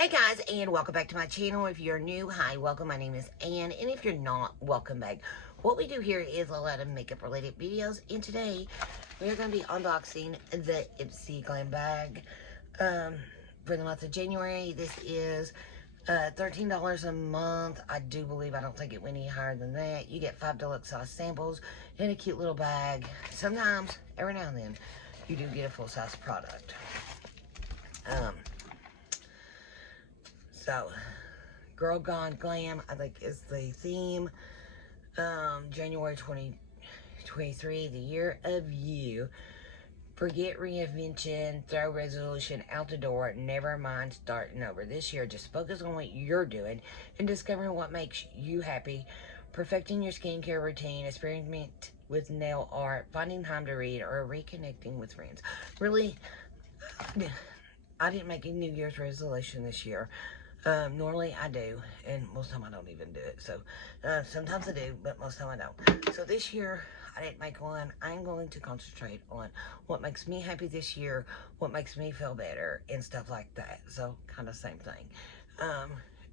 Hey guys, and welcome back to my channel. If you're new, hi, welcome. My name is Ann, and if you're not, welcome back. What we do here is a lot of makeup related videos, and today we're going to be unboxing the Ipsy Glam bag for the month of January. This is $13 a month. I do believe, I don't think it went any higher than that. You get 5 deluxe size samples in a cute little bag. Sometimes, every now and then, you do get a full size product. So, Girl Gone Glam, I think, is the theme. January 2023, the year of you. Forget reinvention, throw resolution out the door, never mind starting over. This year, just focus on what you're doing and discovering what makes you happy. Perfecting your skincare routine, experiment with nail art, finding time to read, or reconnecting with friends. Really, I didn't make a New Year's resolution this year. Normally I do, and most of the time I don't even do it. So, sometimes I do, but most of the time I don't. So this year, I didn't make one. I'm going to concentrate on what makes me happy this year, what makes me feel better, and stuff like that. So, kind of same thing.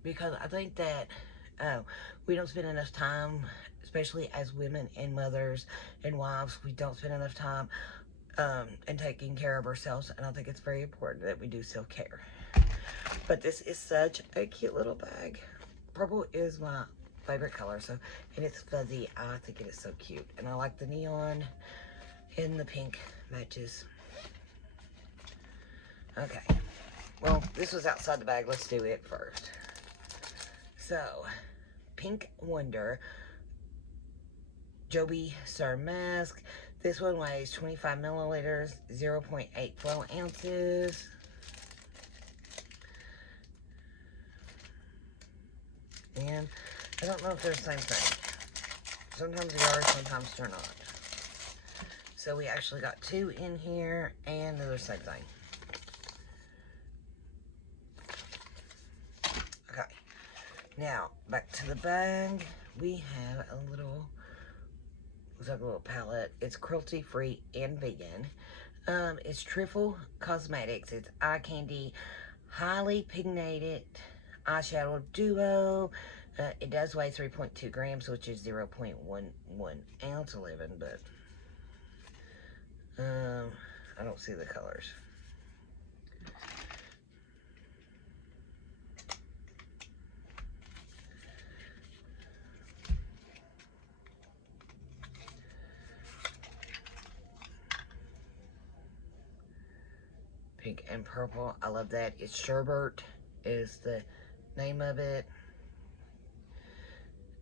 Because I think that we don't spend enough time, especially as women and mothers and wives, we don't spend enough time and taking care of ourselves, and I think it's very important that we do self-care. But this is such a cute little bag. Purple is my favorite color, so, and it's fuzzy. I think it is so cute, and I like the neon and the pink matches. Okay, well, this was outside the bag. Let's do it first. So, Pink Wonder Joby Star Mask. This one weighs 25 milliliters, 0.8 flow ounces. And I don't know if they're the same thing. Sometimes they are, sometimes they're not. So we actually got 2 in here, and they're the same thing. Okay. Now, back to the bag. We have a little, looks like a little palette. It's cruelty-free and vegan. It's Trifle Cosmetics. It's eye candy, highly pigmented eyeshadow duo. It does weigh 3.2 grams, which is 0.11 ounce 11, but I don't see the colors. Pink and purple. I love that. It's Sherbert is the name of it.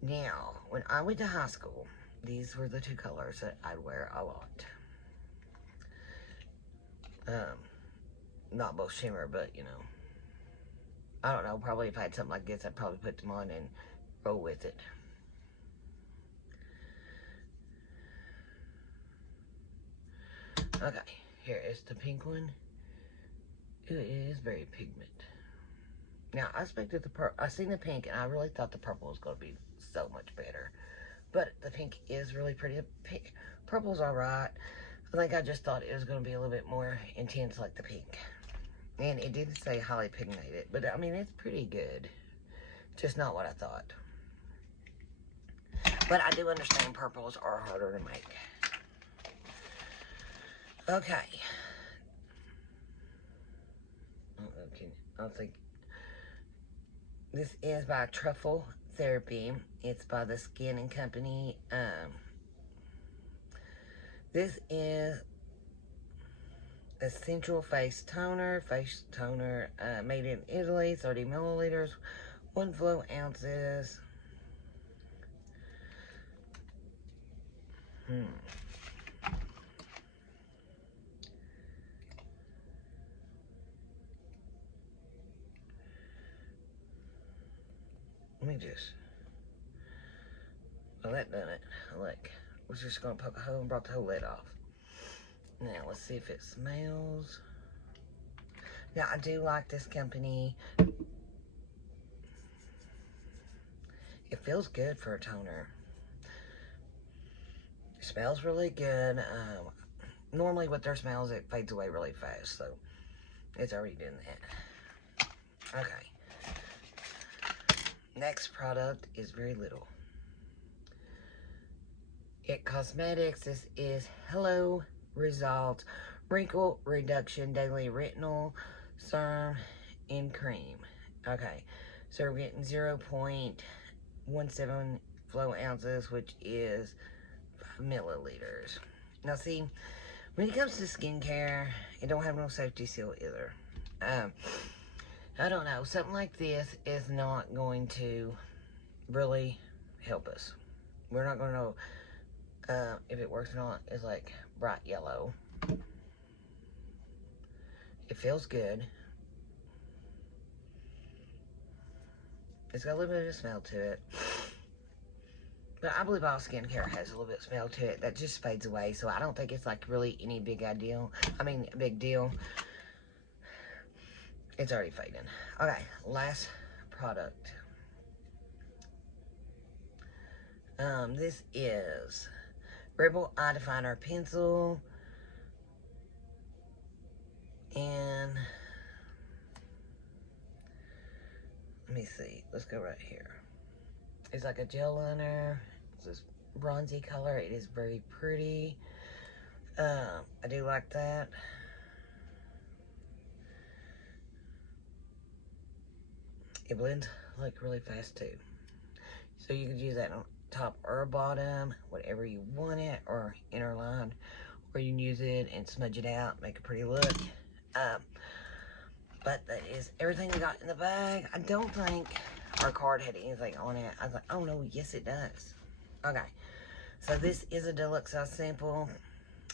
Now, when I went to high school, these were the 2 colors that I'd wear a lot. Not both shimmer, but, you know, I don't know, probably if I had something like this, I'd probably put them on and roll with it. Okay, here is the pink one. It is very pigment. Now, I expected the purple. I seen the pink, and I really thought the purple was going to be so much better. But the pink is really pretty. Purple's alright. I think I just thought it was going to be a little bit more intense like the pink. And it did say highly pigmented. But, I mean, it's pretty good. Just not what I thought. But I do understand purples are harder to make. Okay. I think this is by Truffle Therapy. It's by the Skin and Company. This is Essential Face Toner. Made in Italy, 30 milliliters, 1 flow ounces. Let me just, well, that done it. Look, we're just gonna poke a hole and brought the whole lid off. Now, let's see if it smells. Now, I do like this company. It feels good for a toner. It smells really good. Normally with their smells, it fades away really fast, so it's already doing that. Okay. Next product is very little. It Cosmetics. This is Hello Results Wrinkle Reduction Daily Retinol Serum in Cream. Okay, so we're getting 0.17 flow ounces, which is 5 milliliters. Now see, when it comes to skincare, it don't have no safety seal either. I don't know, something like this is not going to really help us. We're not going to know if it works or not. It's like bright yellow. It feels good. It's got a little bit of a smell to it. But I believe all skincare has a little bit of smell to it that just fades away. So I don't think it's like really any big deal. It's already fading. Okay, last product. This is Rebel Eye Definer Pencil. And let me see. Let's go right here. It's like a gel liner. It's this bronzy color. It is very pretty. I do like that. It blends like really fast too. So you can use that on top or bottom, whatever you want it, or inner line, or you can use it and smudge it out, make a pretty look. But that is everything we got in the bag. I don't think our card had anything on it. I was like, oh no, yes it does. Okay, so this is a deluxe size sample.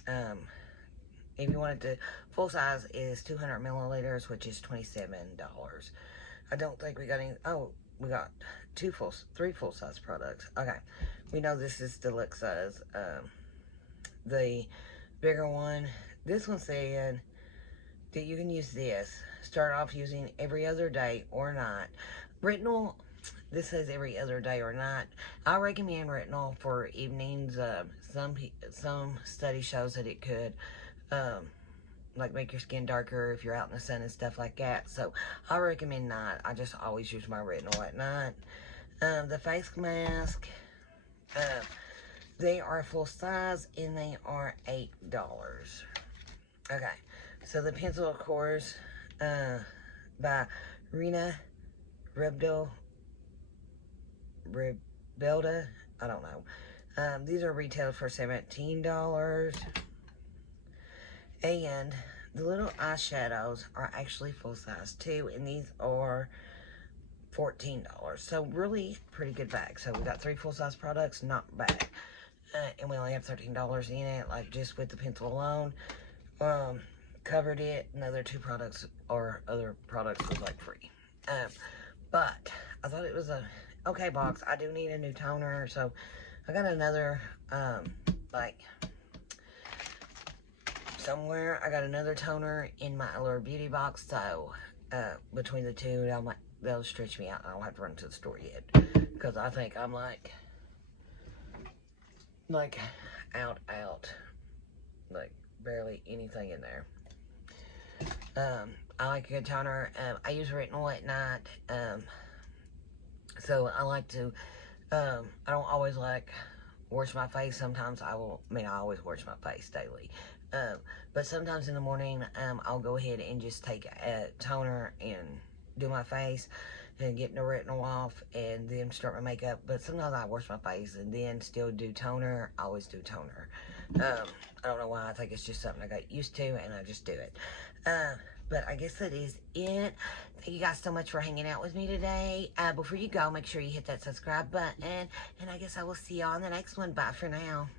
If you wanted to, full size is 200 milliliters, which is $27. I don't think we got any, oh, we got three full size products. Okay, we know this is deluxe size. The bigger one, this one said that you can use this. Start off using every other day or night. Retinol, this says every other day or night. I recommend retinol for evenings. Some study shows that it could like make your skin darker if you're out in the sun and stuff like that. So I recommend night. I just always use my retinol at night. The face mask, they are full size and they are $8. Okay, so the pencil, of course, by Rena Rebelda, I don't know. These are retailed for $17. And the little eyeshadows are actually full size too, and these are $14. So really pretty good bag. So we got 3 full size products, not bad. And we only have $13 in it, like just with the pencil alone. Covered it, and other 2 products or other products was like free. But I thought it was a okay box. I do need a new toner, so I got another like somewhere I got another toner in my Allure Beauty box. So between the two, they'll stretch me out. I don't have to run to the store yet because I think I'm like out, like barely anything in there. I like a good toner. I use retinol at night, so I like to, I don't always like wash my face. Sometimes I always wash my face daily, but sometimes in the morning, I'll go ahead and just take a toner and do my face and get the retinol off and then start my makeup. But sometimes I wash my face and then still do toner. I always do toner. I don't know why. I think it's just something I got used to and I just do it. But I guess that is it. Thank you guys so much for hanging out with me today. Before you go, make sure you hit that subscribe button. And I guess I will see you on the next one. Bye for now.